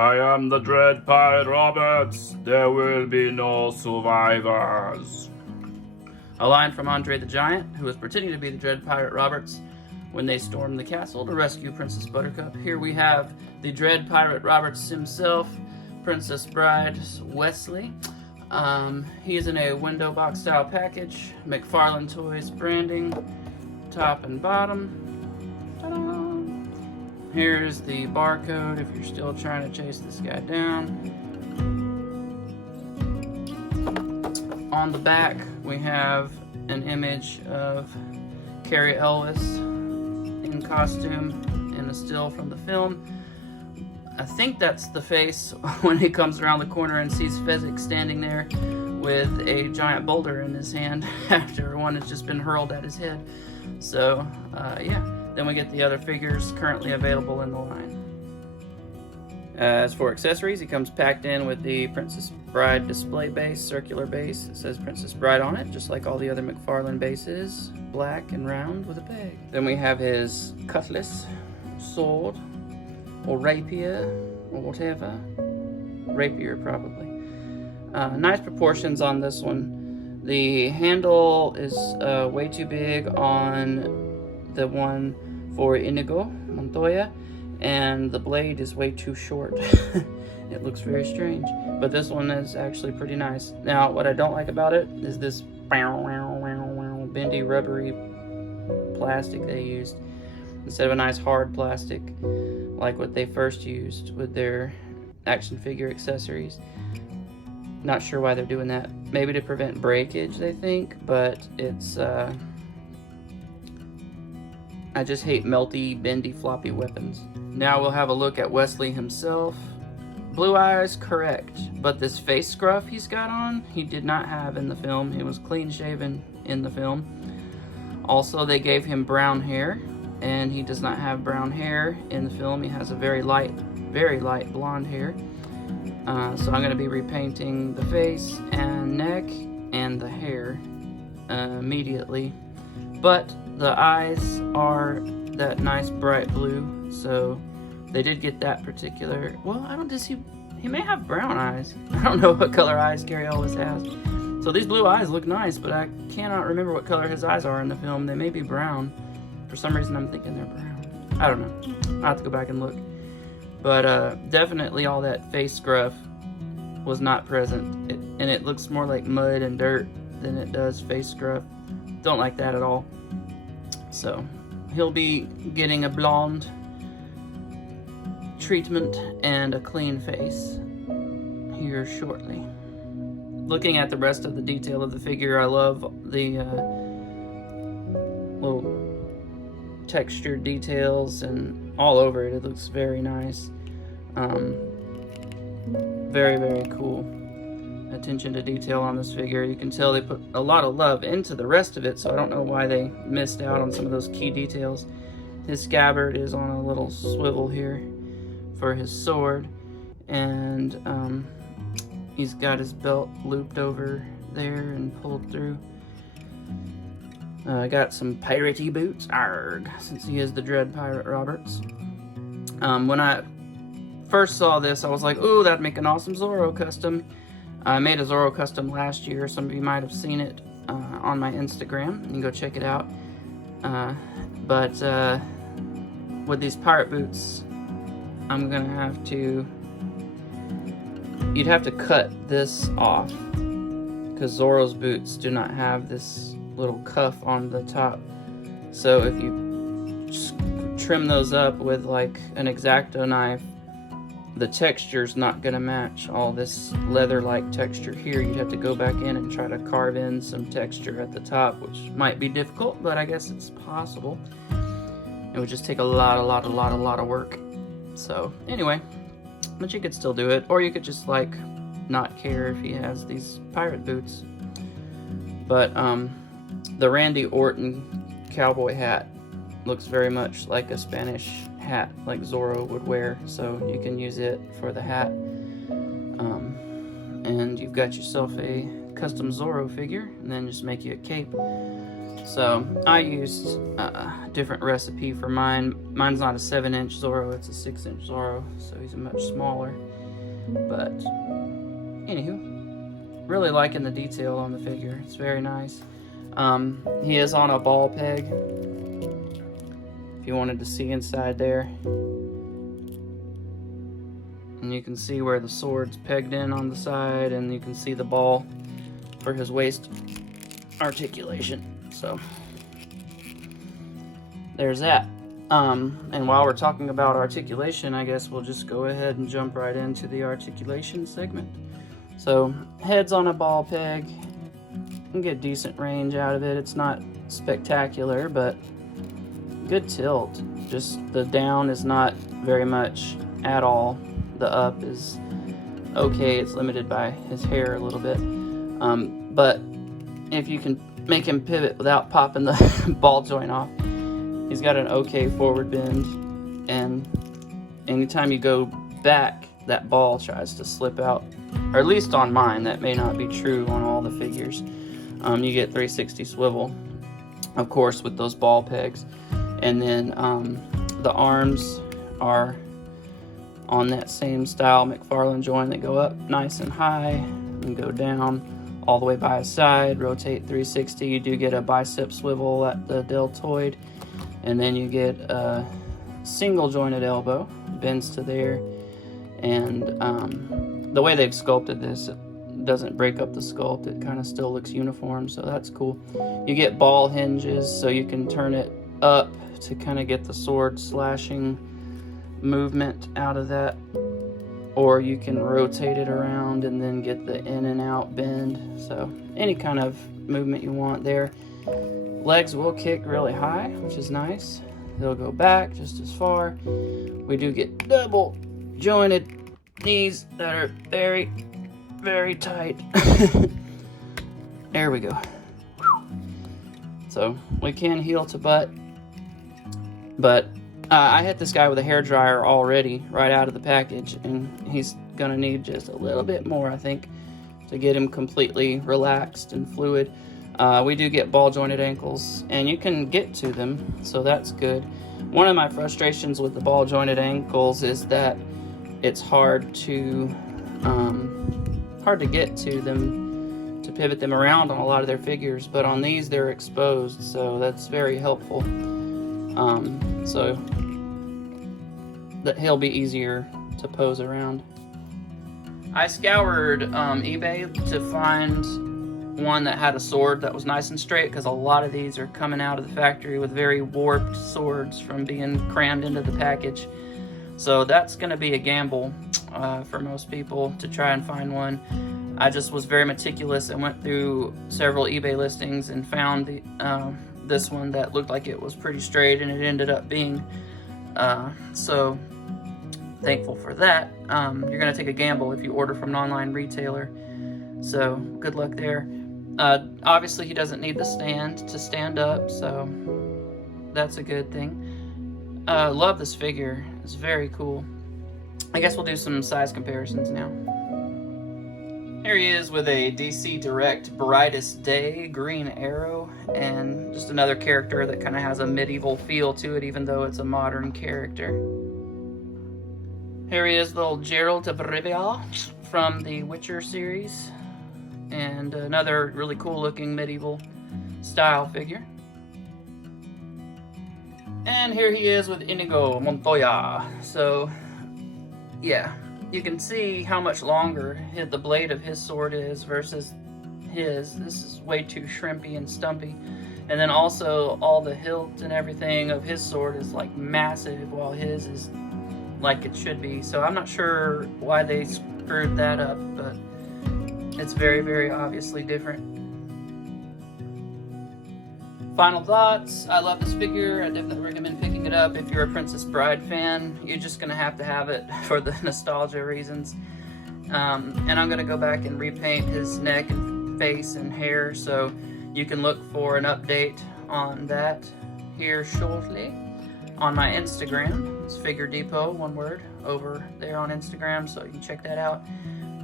I am the Dread Pirate Roberts. There will be no survivors. A line from Andre the Giant, who was pretending to be the Dread Pirate Roberts when they stormed the castle to rescue Princess Buttercup. Here we have the Dread Pirate Roberts himself, Princess Bride Wesley. He is in a window box style package, McFarlane Toys branding, top and bottom. Ta-da! Here's the barcode if you're still trying to chase this guy down. On the back, we have an image of Carrie Elwes in costume and a still from the film. I think that's the face when he comes around the corner and sees Fezzik standing there with a giant boulder in his hand after one has just been hurled at his head. So, yeah. Then we get the other figures currently available in the line. As for accessories, he comes packed in with the Princess Bride display base, circular base. It says Princess Bride on it, just like all the other McFarlane bases, black and round with a peg. Then we have his cutlass, sword, or rapier, or whatever. Rapier, probably. Nice proportions on this one. The handle is way too big on the one for Inigo Montoya, and the blade is way too short. It looks very strange, but this one is actually pretty nice. Now, what I don't like about it is this bendy, rubbery plastic they used instead of a nice hard plastic like what they first used with their action figure accessories. Not sure why they're doing that. Maybe to prevent breakage, they think, but it's I just hate melty, bendy, floppy weapons. Now we'll have a look at Wesley himself. Blue eyes, correct. But this face scruff he's got on, he did not have in the film. He was clean shaven in the film. Also, they gave him brown hair, and he does not have brown hair in the film. He has a very light blonde hair. So I'm going to be repainting the face and neck and the hair immedely. But the eyes are that nice bright blue, so they did get that particular. Well, I don't just he may have brown eyes. I don't know what color eyes Carrie always has. So these blue eyes look nice, but I cannot remember what color his eyes are in the film. They may be brown. For some reason, I'm thinking they're brown. I don't know. I have to go back and look. But definitely all that face scruff was not present, and it looks more like mud and dirt than it does face scruff. Don't like that at all. So he'll be getting a blonde treatment and a clean face here shortly. Looking at the rest of the detail of the figure, I love the little textured details and all over it. It looks very nice. Very, very cool. Attention to detail on this figure. You can tell they put a lot of love into the rest of it, so I don't know why they missed out on some of those key details. His scabbard is on a little swivel here for his sword, and he's got his belt looped over there and pulled through. Got some piratey boots, arg, since he is the Dread Pirate Roberts. When I first saw this, I was like, ooh, that'd make an awesome Zorro custom. I made a Zorro custom last year. Some of you might have seen it on my Instagram. You can go check it out. But with these pirate boots, I'm gonna have to. You'd have to cut this off because Zorro's boots do not have this little cuff on the top. So if you just trim those up with like an X-Acto knife, the texture's not going to match all this leather-like texture here. You'd have to go back in and try to carve in some texture at the top, which might be difficult, but I guess it's possible. It would just take a lot of work. So anyway, but you could still do it, or you could just like not care if he has these pirate boots. But the Randy Orton cowboy hat looks very much like a Spanish hat like Zorro would wear, so you can use it for the hat. And you've got yourself a custom Zorro figure, and then just make you a cape. So I used a different recipe for mine. Mine's not a 7-inch Zorro, it's a 6-inch Zorro, so he's a much smaller. But anywho, really liking the detail on the figure. It's very nice. He is on a ball peg, if you wanted to see inside there. And you can see where the sword's pegged in on the side, and you can see the ball for his waist articulation. So there's that. And while we're talking about articulation, I guess we'll just go ahead and jump right into the articulation segment. So head's on a ball peg. You can get decent range out of it. It's not spectacular, but good tilt. Just the down is not very much at all. The up is okay. It's limited by his hair a little bit. But if you can make him pivot without popping the ball joint off, he's got an okay forward bend, and anytime you go back, that ball tries to slip out, or at least on mine. That may not be true on all the figures. You get 360 swivel, of course, with those ball pegs, and then the arms are on that same style McFarlane joint that go up nice and high and go down all the way by his side, rotate 360. You do get a bicep swivel at the deltoid, and then you get a single jointed elbow, bends to there, and the way they've sculpted this, it doesn't break up the sculpt. It kind of still looks uniform, so that's cool. You get ball hinges, so you can turn it up to kind of get the sword slashing movement out of that, or you can rotate it around and then get the in and out bend. So any kind of movement you want there. Legs will kick really high, which is nice. They'll go back just as far. We do get double jointed knees that are very, very tight. There we go. So we can heel to butt, but I hit this guy with a hairdryer already right out of the package, and he's gonna need just a little bit more, I think, to get him completely relaxed and fluid. We do get ball jointed ankles, and you can get to them, so that's good. One of my frustrations with the ball jointed ankles is that it's hard to get to them, to pivot them around on a lot of their figures, but on these they're exposed, so that's very helpful. So that he'll be easier to pose around. I scoured eBay to find one that had a sword that was nice and straight, because a lot of these are coming out of the factory with very warped swords from being crammed into the package. So that's going to be a gamble for most people to try and find one. I just was very meticulous and went through several eBay listings and found this one that looked like it was pretty straight, and it ended up being. So thankful for that. You're going to take a gamble if you order from an online retailer, so good luck there. Obviously he doesn't need the stand to stand up, so that's a good thing. Love this figure. It's very cool. I guess we'll do some size comparisons now. Here he is with a DC Direct Brightest Day Green Arrow, and just another character that kind of has a medieval feel to it, even though it's a modern character. Here he is, little Geralt of Rivia from the Witcher series, and another really cool looking medieval style figure. And here he is with Inigo Montoya. So yeah, you can see how much longer the blade of his sword is versus his. This is way too shrimpy and stumpy. And then also all the hilt and everything of his sword is like massive, while his is like it should be. So I'm not sure why they screwed that up, but it's very, very obviously different. Final thoughts. I love this figure. I definitely recommend picking it up if you're a Princess Bride fan. You're just gonna have to have it for the nostalgia reasons. And I'm gonna go back and repaint his neck and face and hair, so you can look for an update on that here shortly on my Instagram. It's Figure Depot, one word, over there on Instagram, so you can check that out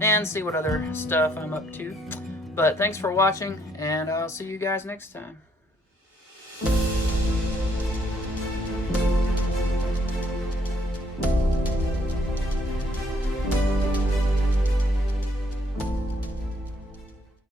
and see what other stuff I'm up to. But thanks for watching, and I'll see you guys next time. Bye.